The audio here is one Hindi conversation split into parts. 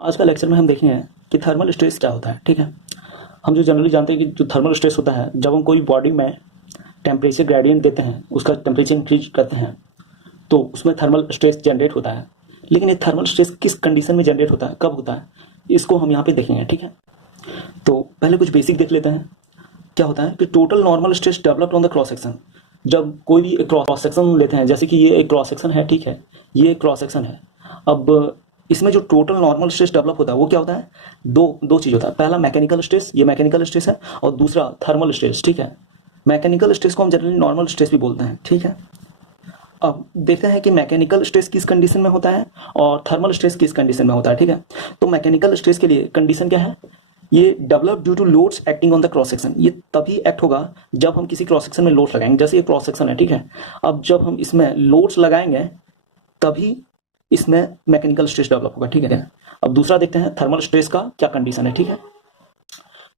आज का लेक्चर में हम देखेंगे कि थर्मल स्ट्रेस क्या होता है। ठीक है, हम जो जनरली जानते हैं कि जो थर्मल स्ट्रेस होता है, जब हम कोई बॉडी में टेम्परेचर ग्रेडियंट देते हैं, उसका टेम्परेचर इंक्रीज करते हैं तो उसमें थर्मल स्ट्रेस जनरेट होता है। लेकिन ये थर्मल स्ट्रेस किस कंडीशन में जनरेट होता है, कब होता है, इसको हम यहाँ पे देखेंगे। ठीक है, तो पहले कुछ बेसिक देख लेते हैं। क्या होता है कि total normal stress developed on the cross section. जब कोई भी क्रॉस सेक्शन लेते हैं, जैसे कि ये एक क्रॉस सेक्शन है, ठीक है, ये एक क्रॉस सेक्शन है। अब इसमें जो टोटल नॉर्मल स्ट्रेस डेवलप होता है वो क्या होता है, दो दो चीज़ होता है। पहला मैकेनिकल स्ट्रेस, ये मैकेनिकल स्ट्रेस है, और दूसरा थर्मल स्ट्रेस। ठीक है, मैकेनिकल स्ट्रेस को हम जनरली नॉर्मल स्ट्रेस भी बोलते हैं। ठीक है, अब देखते हैं कि मैकेनिकल स्ट्रेस किस कंडीशन में होता है और थर्मल स्ट्रेस किस कंडीशन में होता है। ठीक है, तो मैकेनिकल स्ट्रेस के लिए कंडीशन क्या है, ये develop due to loads acting on the cross section. ये तभी एक्ट होगा जब हम किसी क्रॉस सेक्शन में लोड्स लगाएंगे। जैसे ये क्रॉस सेक्शन है, ठीक है, अब जब हम इसमें लोड्स लगाएंगे तभी इसमें मैकेनिकल स्ट्रेस डेवलप होगा। ठीक है, अब दूसरा देखते हैं थर्मल स्ट्रेस का क्या कंडीशन है। ठीक है,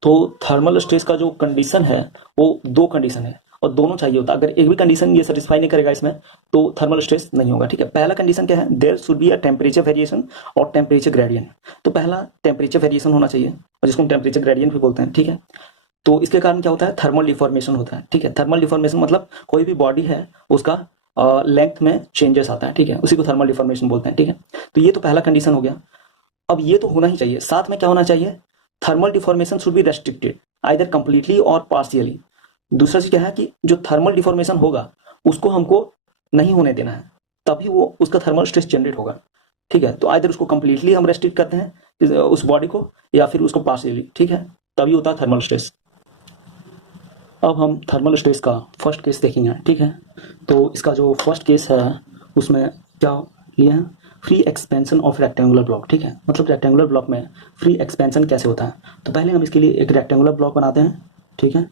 तो थर्मल स्ट्रेस का जो कंडीशन है वो दो कंडीशन है और दोनों चाहिए होता है। अगर एक भी कंडीशन ये सेटिस्फाई नहीं करेगा इसमें तो थर्मल स्ट्रेस नहीं होगा। ठीक है, पहला कंडीशन क्या है, there should be a temperature variation और टेम्परेचर ग्रेडियंट। तो पहला टेम्परेचर वेरिएशन होना चाहिए और जिसको हम टेम्परेचर ग्रेडियंट भी बोलते हैं। ठीक है, तो इसके कारण क्या होता है, थर्मल डिफॉर्मेशन होता है। ठीक है, थर्मल डिफॉर्मेशन मतलब कोई भी बॉडी है उसका लेंथ में चेंजेस आता है। ठीक है, उसी को थर्मल डिफॉर्मेशन बोलते हैं। ठीक है, तो ये तो पहला कंडीशन हो गया। अब ये तो होना ही चाहिए, साथ में क्या होना चाहिए, thermal deformation should be restricted either completely और पार्शियली। दूसरा चीज क्या है कि जो थर्मल डिफॉर्मेशन होगा उसको हमको नहीं होने देना है, तभी वो उसका थर्मल स्ट्रेस जनरेट होगा। ठीक है, तो आइदर उसको कंप्लीटली हम रेस्ट्रिक्ट करते हैं उस बॉडी को या फिर उसको पार्शियली। ठीक है, तभी होता है थर्मल स्ट्रेस। अब हम थर्मल स्ट्रेस का फर्स्ट केस देखेंगे। ठीक है, तो इसका जो फर्स्ट केस है उसमें क्या लिया है, free expansion of rectangular block. ठीक है, मतलब रेक्टेंगुलर ब्लॉक में फ्री एक्सपेंशन कैसे होता है। तो पहले हम इसके लिए एक रेक्टेंगुलर ब्लॉक बनाते हैं। ठीक है,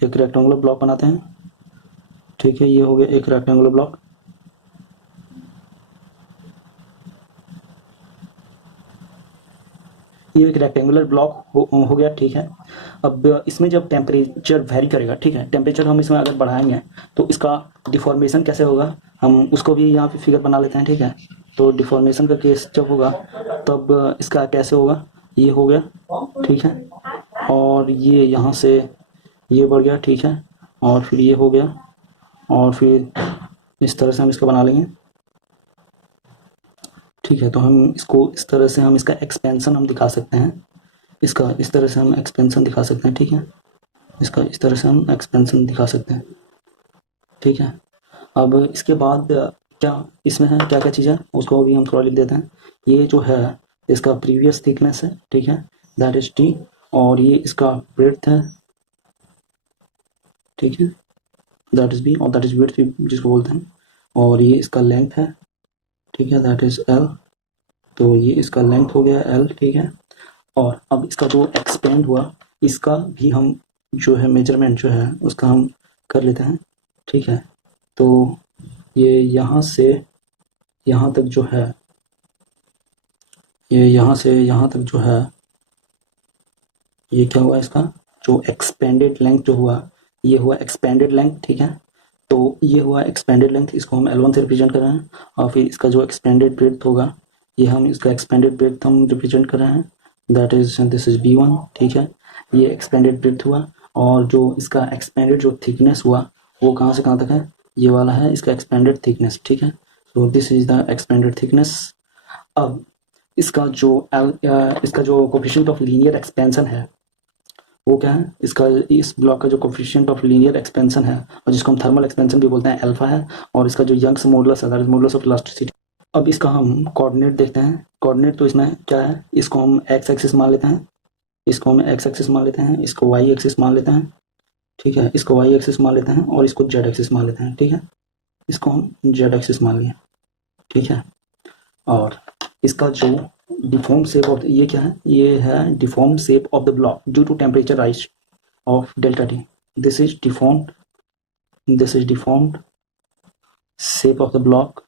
एक रेक्टेंगुलर ब्लॉक बनाते हैं। ठीक है, ये हो गया एक रेक्टेंगुलर ब्लॉक। ये एक रेक्टेंगुलर ब्लॉक हो गया। ठीक है, अब इसमें जब टेम्परेचर वेरी करेगा, ठीक है, टेम्परेचर हम इसमें अगर बढ़ाएंगे तो इसका डिफॉर्मेशन कैसे होगा, हम उसको भी यहाँ पे फिगर बना लेते हैं। ठीक है, तो डिफॉर्मेशन का केस जब होगा तब इसका कैसे होगा, ये हो गया। ठीक है, और ये यहाँ से ये बढ़ गया। ठीक है, और फिर ये हो गया और फिर इस तरह से हम इसको बना लेंगे। ठीक है, तो हम इसको इस तरह से हम इसका एक्सपेंशन हम दिखा सकते हैं, इसका इस तरह से हम एक्सपेंशन दिखा सकते हैं। ठीक है, इसका इस तरह से हम एक्सपेंशन दिखा सकते हैं। ठीक है, अब इसके बाद क्या इसमें है, क्या क्या चीज़ है उसको भी हम थोड़ा लिख देते हैं। ये जो है इसका प्रीवियस थिकनेस है। ठीक है, दैट इज टी, और ये इसका ब्रेड्थ है। ठीक है, दैट इज बी, और दैट इज ब्रेड्थ जिसको बोलते हैं, और ये इसका लेंथ है। ठीक है, दैट इज एल, तो ये इसका लेंथ हो गया एल। ठीक है, और अब इसका जो एक्सपेंड हुआ इसका भी हम जो है मेजरमेंट जो है उसका हम कर लेते हैं। ठीक है, तो ये यहाँ से यहाँ तक जो है, ये यहाँ से यहाँ तक जो है, ये क्या हुआ, इसका जो एक्सपेंडेड लेंथ जो हुआ, ये हुआ एक्सपेंडेड लेंथ। ठीक है, तो ये हुआ एक्सपेंडेड लेंथ, इसको हम L1 से रिप्रेजेंट कर रहे हैं, और फिर इसका जो एक्सपेंडेड ब्रेड्थ होगा ये हम इसका एक्सपेंडेड ब्रेड्थ हम रिप्रेजेंट कर रहे हैं, that is this is B1। ठीक है, ये एक्सपेंडेड ब्रेड्थ हुआ, और जो इसका एक्सपेंडेड जो थिकनेस हुआ वो कहाँ से कहाँ तक है, ये वाला है इसका एक्सपेंडेड थिकनेस। ठीक है, तो this is the expanded thickness. अब इसका जो इसका जो कोफिशिएंट ऑफ लीनियर एक्सपेंशन है वो क्या है, इसका इस ब्लॉक का जो कोफिशिएंट ऑफ लीनियर एक्सपेंशन है और जिसको हम थर्मल एक्सपेंशन भी बोलते हैं, अल्फा है, और इसका जो यंग्स मॉडुलस है that is modulus of elasticity. अब इसका हम कोऑर्डिनेट देखते हैं। कोऑर्डिनेट तो इसमें क्या है, इसको हम एक्स एक्सिस मान लेते हैं, इसको हम एक्स एक्सिस मान लेते हैं, इसको वाई एक्सिस मान लेते हैं। ठीक है, इसको वाई एक्सिस मान लेते हैं और इसको जेड एक्सिस मान लेते हैं। ठीक है, इसको हम जेड एक्सिस मान लिए। ठीक है, और इसका जो डिफॉर्म शेप ऑफ ये क्या है, ये है deform shape of the block due to temperature rise of delta T. This is deformed, this is deformed shape of the block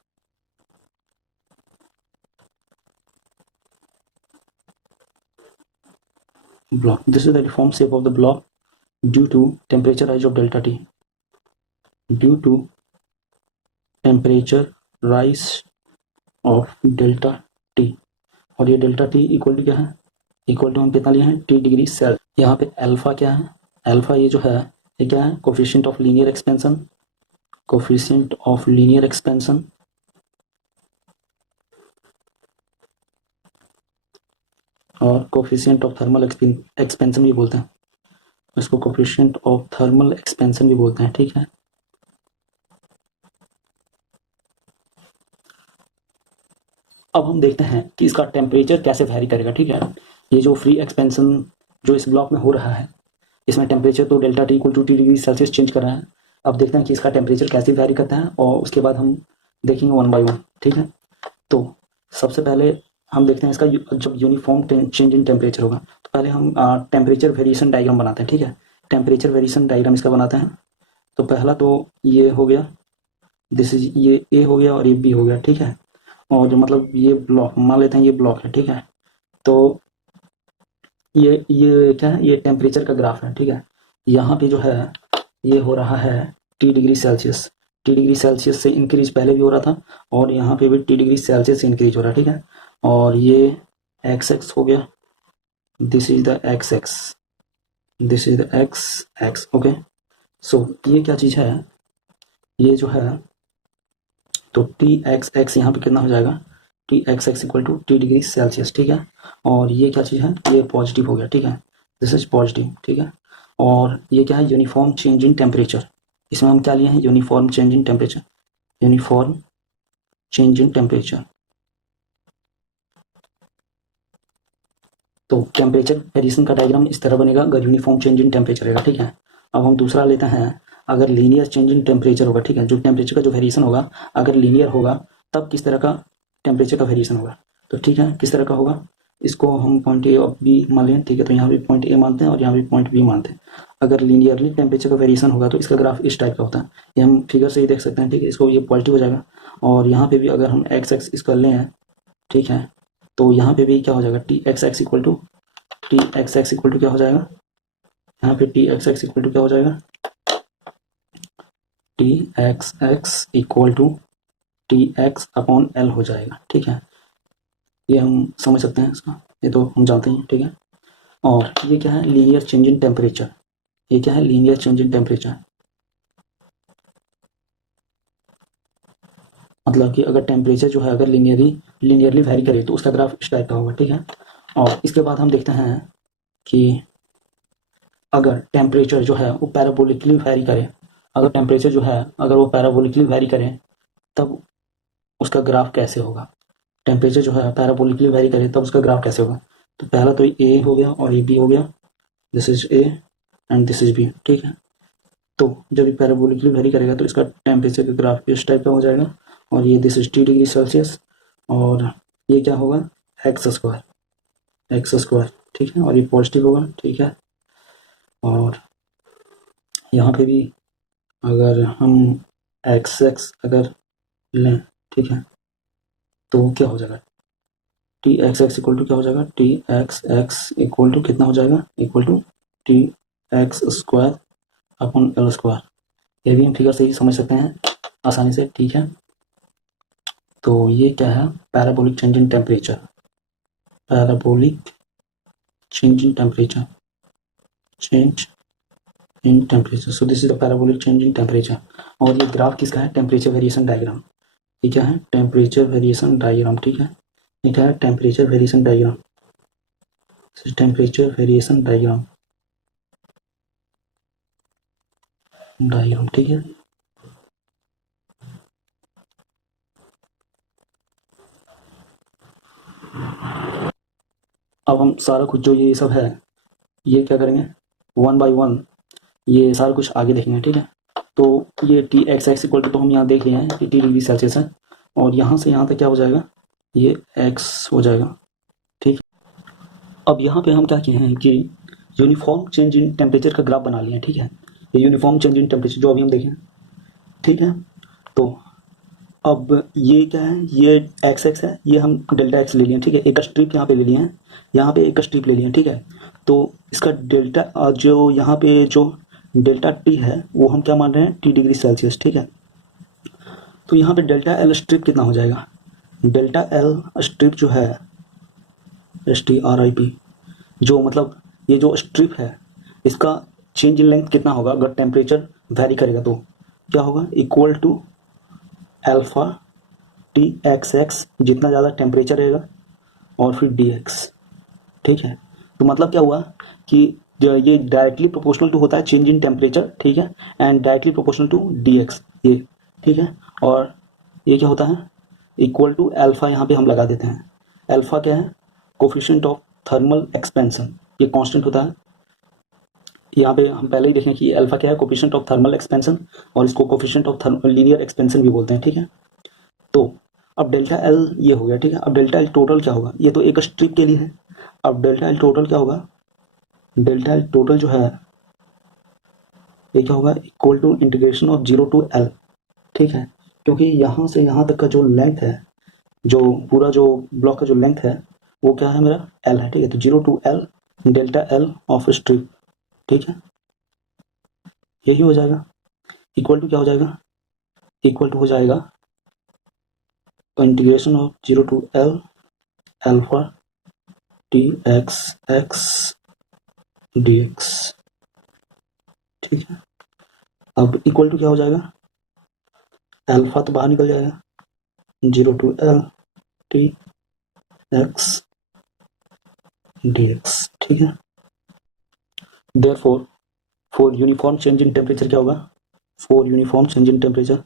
this is the deformed shape of the block due to temperature rise of delta T, due to temperature rise of delta T। और ये डेल्टा टी इक्वल टू क्या है, इक्वल टू हम कितना लिए हैं, टी डिग्री सेल्सियस। यहाँ पे अल्फा क्या है, अल्फा ये जो है ये क्या है, coefficient of linear expansion, coefficient of linear expansion, और कोफिशिएंट ऑफ थर्मल एक्सपेंशन भी बोलते हैं इसको, कोफिशिएंट ऑफ थर्मल एक्सपेंशन भी बोलते हैं, ठीक है। अब हम देखते हैं कि इसका टेम्परेचर कैसे वैरी करेगा, ठीक है। ये जो फ्री एक्सपेंशन जो इस ब्लॉक में हो रहा है, इसमें टेम्परेचर तो delta T equal to T degree Celsius change कर रहा है। अब देखते हैं कि इसका टेम्परेचर कैसे वैरी करता है, और उसके बाद हम देखेंगे वन बाय वन, ठीक है। तो सबसे पहले हम देखते हैं इसका जब यूनिफॉर्म चेंज इन टेम्परेचर होगा, तो पहले हम टेम्परेचर वेरिएशन डायग्राम बनाते हैं, ठीक है। टेम्परेचर वेरिएशन डायग्राम इसका बनाते हैं। तो पहला तो ये हो गया, दिस इज ये ए हो गया और ये बी हो गया, ठीक है। और जो मतलब ये ब्लॉक मान लेते हैं, ये ब्लॉक है, ठीक है। तो ये क्या है, ये टेम्परेचर का ग्राफ है, ठीक है। यहाँ पे जो है ये हो रहा है T degree Celsius, T degree Celsius से इंक्रीज पहले भी हो रहा था, और यहाँ पे भी टी डिग्री सेल्सियस से इंक्रीज हो रहा है, ठीक है। और ये एक्स एक्स हो गया, this is the X X, this is the X X, okay. So ये क्या चीज़ है, ये जो है तो टी एक्स एक्स यहाँ पे कितना हो जाएगा, T X X equal to T degree Celsius, ठीक है। और ये क्या चीज़ है, ये पॉजिटिव हो गया, ठीक है, दिस इज पॉजिटिव, ठीक है। और ये क्या है, यूनिफॉर्म चेंज इन टेम्परेचर, इसमें हम क्या लिए हैं, uniform change in temperature, uniform change in temperature. तो टेम्परेचर वेरिएशन का डायग्राम इस तरह बनेगा अगर यूनिफॉर्म चेंज इन टेम्परेचर रहेगा, ठीक है। अब हम दूसरा लेते हैं, अगर लीनियर चेंज इन टेम्परेचर होगा, ठीक है, जो टेम्परेचर का जो वेरिएशन होगा अगर लीनियर होगा तब किस तरह का टेम्परेचर का वेरिएशन होगा। तो ठीक है, किस तरह का होगा, इसको हम पॉइंट ए और बी मान लें, ठीक है। तो यहाँ भी पॉइंट ए मानते हैं और यहाँ भी पॉइंट बी मानते हैं। अगर लीनियरली टेम्परेचर का वेरिएशन होगा तो इसका ग्राफ इस टाइप का होता है, ये हम फिगर से ही देख सकते हैं, ठीक है। इसको ये पॉजिटिव हो जाएगा, और यहाँ पे भी अगर हम एक्स एक्स इसका लें, ठीक है, तो यहाँ पे भी क्या हो जाएगा, T X X equal to T X X equal to क्या हो जाएगा, यहाँ पे T X X equal to क्या हो जाएगा, T X X equal to T X upon L हो जाएगा, ठीक है। ये हम समझ सकते हैं इसका, ये तो हम जानते हैं, ठीक है। और ये क्या है, लीनियर चेंज इन टेम्परेचर, ये क्या है, लीनियर चेंज इन टेम्परेचर, मतलब कि अगर टेम्परेचर जो है अगर लीनियरली वैरी करे तो उसका ग्राफ इस टाइप का होगा, ठीक है। और इसके बाद हम देखते हैं कि अगर टेम्परेचर जो है वो पैराबोलिकली वैरी करे, अगर टेम्परेचर जो है अगर वो पैराबोलिकली वैरी करे तब उसका ग्राफ कैसे होगा, टेम्परेचर जो है पैराबोलिकली वैरी करे तब उसका ग्राफ कैसे होगा। तो पहला तो ए हो गया और ये बी हो गया, this is A and this is B, ठीक है। तो जब ये पैराबोलिकली वैरी करेगा तो इसका टेम्परेचर का ग्राफ इस टाइप का हो जाएगा, और ये this is T degree Celsius, और ये क्या होगा, एक्स स्क्वायर, ठीक है। और ये पॉजिटिव होगा, ठीक है। और यहाँ पे भी अगर हम एक्स एक्स अगर लें, ठीक है, तो क्या हो जाएगा, T X X equal to क्या हो जाएगा, T X X equal to कितना हो जाएगा, equal to T X square upon L square. ये भी हम फिगर से ही समझ सकते हैं आसानी से, ठीक है। तो ये क्या है, parabolic change in temperature, parabolic change in temperature, change in temperature, so this is the parabolic change in temperature. और ये ग्राफ किसका है, टेम्परेचर वेरिएशन डायग्राम, ये क्या है, टेम्परेचर वेरिएशन डायग्राम, ठीक है। ये क्या है, temperature variation diagram, temperature variation diagram, ठीक है। अब हम सारा कुछ जो ये सब है ये क्या करेंगे, वन बाय वन ये सारा कुछ आगे देखेंगे, ठीक है। तो ये T X X equal to तो हम यहाँ देख लिए हैं कि टी डिग्री सेल्सियस है, और यहाँ से यहाँ तक क्या हो जाएगा, ये एक्स हो जाएगा, ठीक। अब यहाँ पे हम क्या किए हैं कि यूनिफॉर्म चेंज इन टेम्परेचर का ग्राफ बना लिए हैं, ठीक है। ये यूनिफॉर्म चेंज इन टेम्परेचर जो अभी हम देखें, ठीक है। तो अब ये क्या है, ये एक्स एक्स है, ये हम डेल्टा एक्स ले लिए, ठीक है। एक स्ट्रिप यहाँ पे ले लिए हैं, यहाँ पे एक स्ट्रिप ले लिए, ठीक है। तो इसका डेल्टा जो यहाँ पे जो डेल्टा टी है वो हम क्या मान रहे हैं, टी डिग्री सेल्सियस, ठीक है। तो यहाँ पे डेल्टा एल स्ट्रिप कितना हो जाएगा, डेल्टा एल स्ट्रिप जो है STRIP, जो मतलब ये जो स्ट्रिप है इसका चेंज इन लेंथ कितना होगा अगर टेम्परेचर वैरी करेगा तो क्या होगा, इक्वल टू अल्फा TXX, जितना ज़्यादा टेम्परेचर रहेगा और फिर DX। ठीक है, तो मतलब क्या हुआ कि ये डायरेक्टली प्रोपोर्शनल टू होता है चेंज इन टेम्परेचर, ठीक है, and directly proportional to DX ये, ठीक है। और ये क्या होता है, इक्वल टू अल्फा, यहाँ पे हम लगा देते हैं। अल्फा क्या है, कोफिशिएंट ऑफ थर्मल एक्सपेंशन, ये कांस्टेंट होता है। यहाँ पे हम पहले ही देखें कि अल्फा क्या है, कोफिशिएंट ऑफ थर्मल एक्सपेंशन, और इसको कोफिशिएंट ऑफ लीनियर एक्सपेंशन भी बोलते हैं, ठीक है। तो अब डेल्टा एल ये हो गया, ठीक है। अब डेल्टा एल टोटल क्या होगा, ये तो एक स्ट्रिप के लिए है। अब डेल्टा एल टोटल क्या होगा, डेल्टा एल टोटल जो है ये क्या होगा, equal to integration of 0 to L, ठीक है। क्योंकि यहाँ से यहाँ तक का जो लेंथ है, जो पूरा जो ब्लॉक का जो लेंथ है वो क्या है, मेरा L है, ठीक है। तो 0 to L delta L of strip, ठीक है, यही हो जाएगा। इक्वल टू क्या हो जाएगा, इक्वल टू हो जाएगा integration of 0 to L alpha TXX DX, ठीक है। अब इक्वल टू क्या हो जाएगा, अल्फा तो बाहर निकल जाएगा, 0 टू L TX DX, ठीक है। Therefore for uniform change in temperature क्या होगा, for uniform change in temperature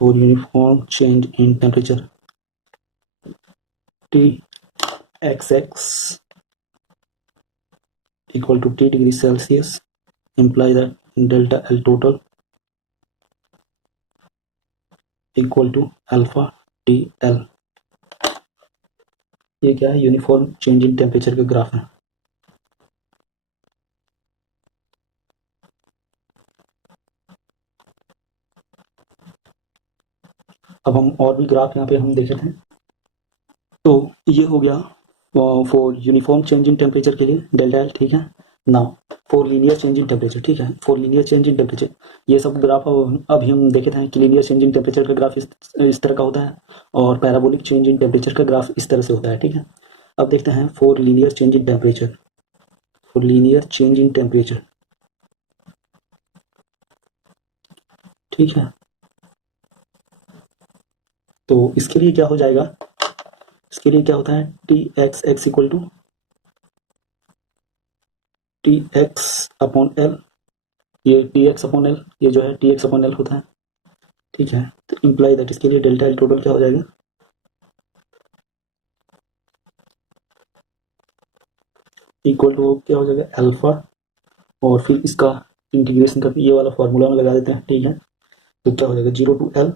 for uniform change in temperature TXX equal to T degree Celsius imply that delta L total equal to alpha TL। ये क्या है, यूनिफॉर्म चेंज इन टेम्परेचर का ग्राफ है। अब हम और भी ग्राफ यहाँ पे हम देखे थे। तो ये हो गया for uniform change in temperature के लिए डेल्टा एल, ठीक है। Now for linear change in temperature, ठीक है, for linear change in temperature ये सब ग्राफ अभी हम देखे थे कि लीनियर चेंज इन टेम्परेचर का ग्राफ इस तरह का होता है और पैराबोलिक चेंज इन टेम्परेचर का ग्राफ इस तरह से होता है, ठीक है। अब देखते हैं for linear change in temperature, for linear change in temperature, ठीक है। तो इसके लिए क्या हो जाएगा, इसके लिए क्या होता है, TXX equal to TX upon L, ये TX अपॉन L, ये जो है TX अपॉन L होता है, ठीक है। तो इम्प्लाई दैट इसके लिए डेल्टा L टोटल क्या हो जाएगा, इक्वल टू क्या हो जाएगा अल्फा, और फिर इसका इंटीग्रेशन करके ये वाला फॉर्मूला में लगा देते हैं, ठीक है। तो क्या हो जाएगा 0 टू L,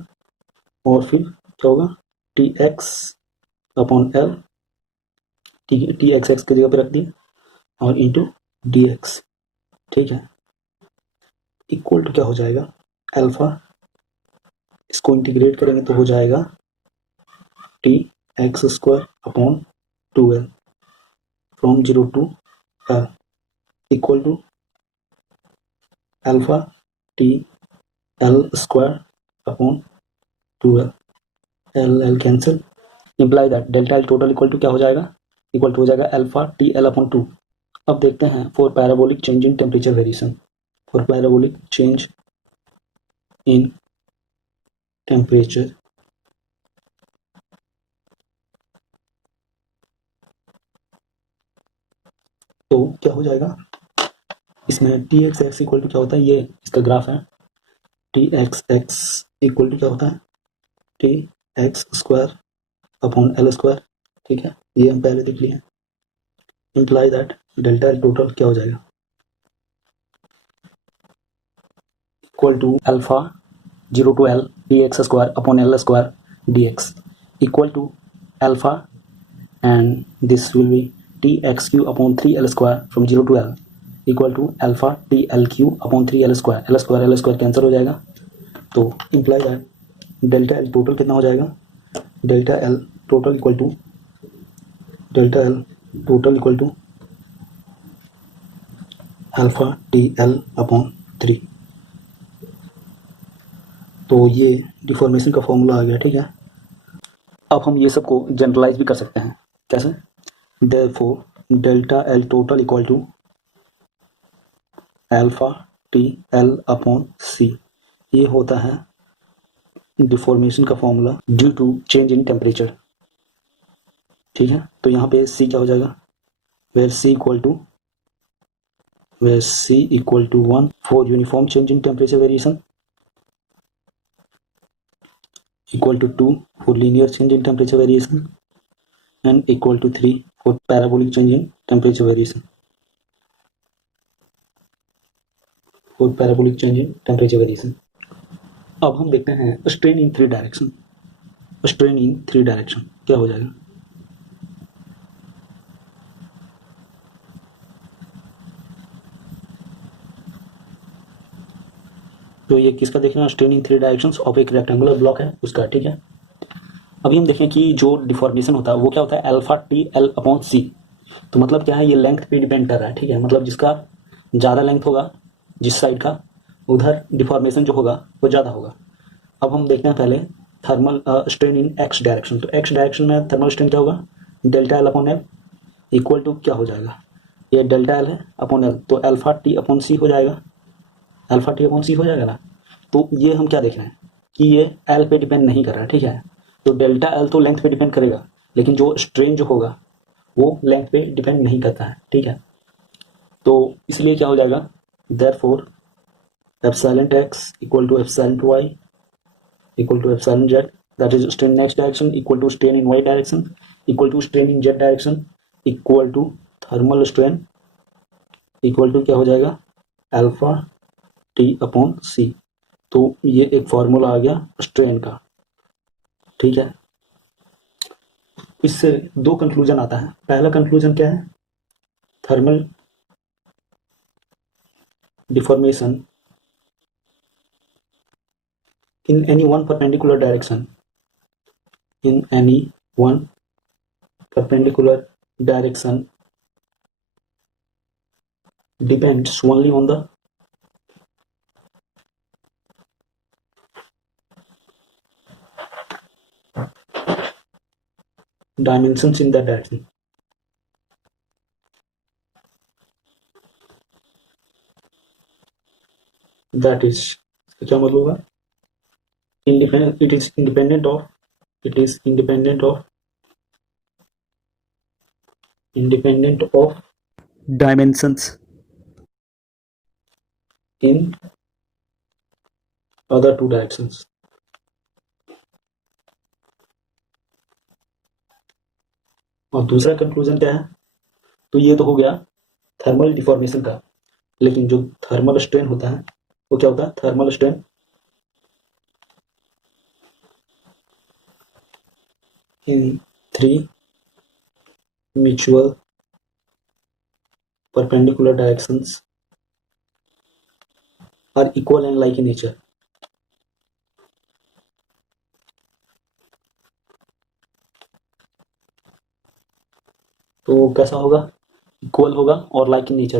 और फिर क्या होगा TX अपॉन L, TXX की जगह पे रख दिए और इंटू DX, ठीक है। इक्वल टू क्या हो जाएगा अल्फा, इसको इंटीग्रेट करेंगे तो हो जाएगा TX square upon 2L from 0 to L equal to alpha TL square upon 2L, L cancel, imply that delta L total equal to क्या हो जाएगा, इक्वल टू हो जाएगा अल्फा TL अपॉन 2। अब देखते हैं for parabolic change in temperature variation, for parabolic change in temperature, तो क्या हो जाएगा, इसमें TXX इक्वल टू क्या होता है, ये इसका ग्राफ है। TXX इक्वल टू क्या होता है, TX square upon L square, ठीक है, ये हम पहले देख लिए। Imply that delta L total क्या हो जाएगा, equal to alpha 0 to L TX square upon L square DX equal to alpha, and this will be TXQ upon 3L square from 0 to L equal to alpha TLQ upon 3L square, L square cancel हो जाएगा। तो imply that delta L total कितना हो जाएगा, delta L total equal to alpha TL upon 3, तो ये डिफॉर्मेशन का फॉर्मूला आ गया, ठीक है। अब हम ये सबको जनरलाइज भी कर सकते हैं। कैसे? Therefore delta L total equal to alpha T L upon C, ये होता है डिफॉर्मेशन का formula due to change in temperature, ठीक है। तो यहाँ पे सी क्या हो जाएगा? Where C equal to 1 for uniform change in temperature variation, equal to 2 for linear change in temperature variation, and equal to 3 for parabolic change in temperature variation. अब हम देखते हैं strain in three direction. Strain in three direction क्या हो जाएगा? तो ये किसका देखेंगे? Strain in three directions of एक रेक्टेंगुलर ब्लॉक है उसका, ठीक है। अभी हम देखें कि जो डिफॉर्मेशन होता है वो क्या होता है? अल्फा टी एल अपॉन सी। तो मतलब क्या है? ये लेंथ पे डिपेंड कर रहा है, ठीक है। मतलब जिसका ज़्यादा लेंथ होगा जिस साइड का, उधर डिफॉर्मेशन जो होगा वो ज़्यादा होगा। अब हम देखते हैं पहले thermal strain in X direction. तो एक्स डायरेक्शन में थर्मल स्ट्रेन क्या होगा? Delta L upon L equal to क्या हो जाएगा? ये डेल्टा एल है अपॉन एल, तो अल्फा टी अपॉन सी हो जाएगा। अल्फा टी अपॉन सी हो जाएगा ना। तो ये हम क्या देख रहे हैं कि ये एल पे डिपेंड नहीं कर रहा है, ठीक है। तो डेल्टा एल तो लेंथ पे डिपेंड करेगा, लेकिन जो स्ट्रेन जो होगा वो लेंथ पे डिपेंड नहीं करता है, ठीक है। तो इसलिए क्या हो जाएगा? Therefore epsilon X equal to epsilon Y equal to epsilon z, that is strain in x direction equal to strain in y direction equal to strain in z direction equal to thermal strain equal to क्या हो जाएगा? अल्फा टी अपॉन सी। तो ये एक फॉर्मूला आ गया स्ट्रेन का, ठीक है। इससे दो कंक्लूजन आता है। पहला कंक्लूजन क्या है? Thermal deformation in any one perpendicular direction depends only on the dimensions in that direction. That is, क्या मतलब होगा? Independent, it is independent of dimensions in other two directions. और दूसरा कंक्लूजन क्या है? तो ये तो हो गया थर्मल डिफॉर्मेशन का, लेकिन जो थर्मल स्ट्रेन होता है वो क्या होता है? Thermal strain in three mutual perpendicular directions are equal and like in nature. तो कैसा होगा? इक्वल होगा और लाइक इन नेचर।